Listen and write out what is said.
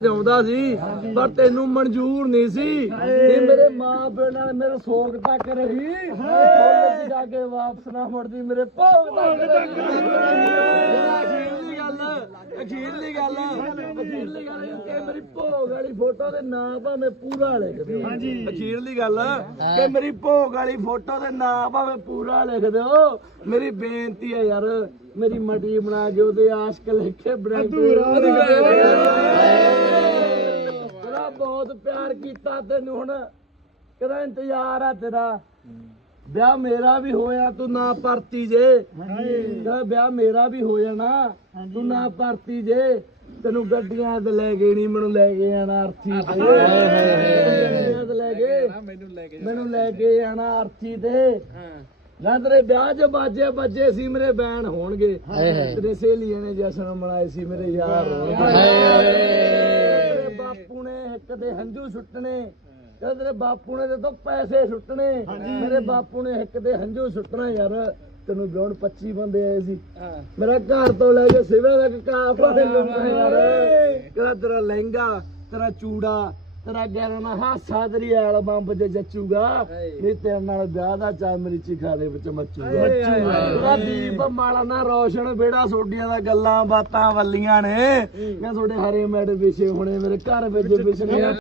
ਆਉਂਦਾ ਸੀ ਪਰ ਤੈਨੂੰ ਮਨਜ਼ੂਰ ਨਹੀਂ ਸੀ। ਇਹ ਮੇਰੇ ਮਾਂ ਪਿਓ ਨਾਲ ਮੇਰੇ ਸੋਗ ਤੱਕ ਰਹੀ। ਫੁੱਲ ਜਾ ਕੇ ਵਾਪਸ ਨਾ ਮੁੜਦੀ ਮੇਰੇ ਭੋਗ ਤੱਕ ਅਖੀਰਲੀ ਗੱਲ ਅਖੀਰਲੀ ਗੱਲ ਅਖੀਰਲੀ ਗੱਲ ਕਿ ਮੇਰੀ ਭੋਗ ਵਾਲੀ ਫੋਟੋ ਦੇ ਨਾਂ ਭਾਵੇਂ ਪੂਰਾ ਲਿਖ ਦਿਓ। ਅਖੀਰਲੀ ਗੱਲ ਕਿ ਮੇਰੀ ਭੋਗ ਵਾਲੀ ਫੋਟੋ ਦੇ ਨਾਂ ਭਾਵੇਂ ਪੂਰਾ ਲਿਖ ਦਿਓ। ਮੇਰੀ ਬੇਨਤੀ ਹੈ ਯਾਰ ਮੇਰੀ ਮਟੀ ਬਣਾ ਕੇ ਉਹਦੇ ਆਸ਼ਕ ਲਿਖੇ ਬ੍ਰੈਂਕ ਤੇਰਾ ਬਹੁਤ ਪਿਆਰ ਕੀਤਾ ਤੈਨੂੰ ਹੁਣ। ਕਿਹਦਾ ਇੰਤਜ਼ਾਰ ਆ ਤੇਰਾ? ਵਿਆਹ ਮੇਰਾ ਵੀ ਹੋਇਆ ਤੂੰ ਨਾ ਪਰਤੀ ਜੇ। ਕਹਿੰਦਾ ਵਿਆਹ ਮੇਰਾ ਵੀ ਹੋ ਜਾਣਾ ਤੂੰ ਨਾ ਪਰਤੀ ਜੇ। ਤੈਨੂੰ ਗੱਡੀਆਂ ਤੇ ਲੈ ਗਏ ਨਹੀਂ ਮੈਨੂੰ ਲੈ ਕੇ ਆਣਾ ਅਰਥੀ ਤੇ। ਗੱਡੀਆਂ ਤੇ ਲੈ ਗਏ ਮੈਨੂੰ ਲੈ ਕੇ ਮੈਨੂੰ ਲੈ ਕੇ ਆਣਾ ਅਰਥੀ ਤੇ। ਨਾ ਤੇਰੇ ਵਿਆਹ 'ਚ ਬਾਜੇ ਬੱਜੇ ਸੀ ਮੇਰੇ ਬੈਣ ਹੋਣਗੇ। ਤੇਰੇ ਸਹੇਲੀਆਂ ਨੇ ਜਸ਼ਨ ਮਨਾਏ ਸੀ ਮੇਰੇ ਯਾਰ। ਨੇ ਇੱਕ ਦੇ ਹੰਝੂ ਸੁੱਟਣੇ ਕਹਿੰਦੇ ਤੇਰੇ ਬਾਪੂ ਨੇ ਤੋਂ ਪੈਸੇ ਸੁੱਟਣੇ। ਮੇਰੇ ਬਾਪੂ ਨੇ ਇੱਕ ਦੇ ਹੰਝੂ ਸੁੱਟਣਾ ਯਾਰ ਤੈਨੂੰ ਵਿਆਹਣ 25 ਬੰਦੇ ਆਏ ਸੀ। ਮੇਰਾ ਘਰ ਤੋਂ ਲੈ ਕੇ ਸਿਵੇ ਤੱਕ ਕਾਫ ਵਾਲੇ ਲੋਕ ਯਾਰ ਕਹਿੰਦਾ ਤੇਰਾ ਲਹਿੰਗਾ ਤੇਰਾ ਚੂੜਾ ਤੇਰਾ ਗਹਿਣਾ ਹਾਸਾ ਤੇਰੀ ਐਲਬਮ ਵਿੱਚ ਜੱਚੂਗਾ। ਨਹੀਂ ਤੇਰੇ ਨਾਲ ਵਿਆਹ ਦਾ ਚਾ ਮੇਰੀ ਚਿਖਾ ਦੇ ਵਿੱਚ ਮੱਚੂਗਾ। ਤੇਰਾ ਦੀਪ ਮਾਲਾ ਨਾ ਰੋਸ਼ਨ ਬੇੜਾ ਸੋਡੀਆਂ ਦਾ ਗੱਲਾਂ ਬਾਤਾਂ ਵੱਲੀਆਂ ਨੇ। ਮੈਂ ਤੁਹਾਡੇ ਹਰੇ ਮੈਡ ਵਿਛੇ ਹੋਣੇ ਮੇਰੇ ਘਰ ਵਿੱਚ ਵਿਛਣੀਆਂ